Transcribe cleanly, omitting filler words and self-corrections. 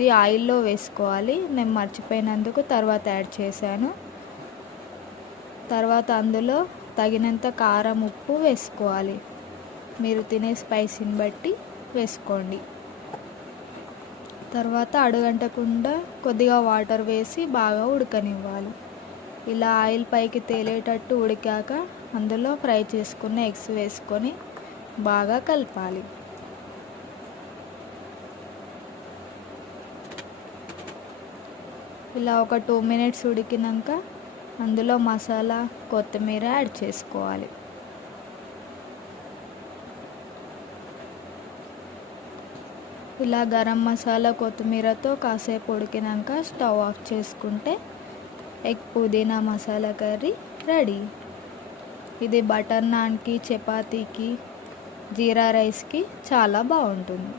ఇది ఆయిల్లో వేసుకోవాలి. నేను మర్చిపోయినందుకు తర్వాత యాడ్ చేశాను. తర్వాత అందులో తగినంత కారం, ఉప్పు వేసుకోవాలి. మీరు తినే స్పైసీని బట్టి వేసుకోండి. తర్వాత అడుగంటకుండా కొద్దిగా వాటర్ వేసి బాగా ఉడకనివ్వాలి. ఇలా ఆయిల్ పైకి తేలేటట్టు ఉడికాక అందులో ఫ్రై చేసుకున్న ఎగ్స్ వేసుకొని బాగా కలపాలి. ఇలా ఒక 2 మినిట్స్ ఉడికినాక అందులో మసాలా, కొత్తిమీర యాడ్ చేసుకోవాలి. ఇలా గరం మసాలా, కొత్తిమీరతో కాసేపు ఉడికినాక స్టవ్ ఆఫ్ చేసుకుంటే ఎగ్ పుదీనా మసాలా కర్రీ రెడీ. ఇది బటర్ నాన్కి, చపాతీకి, జీరా రైస్కి చాలా బాగుంటుంది.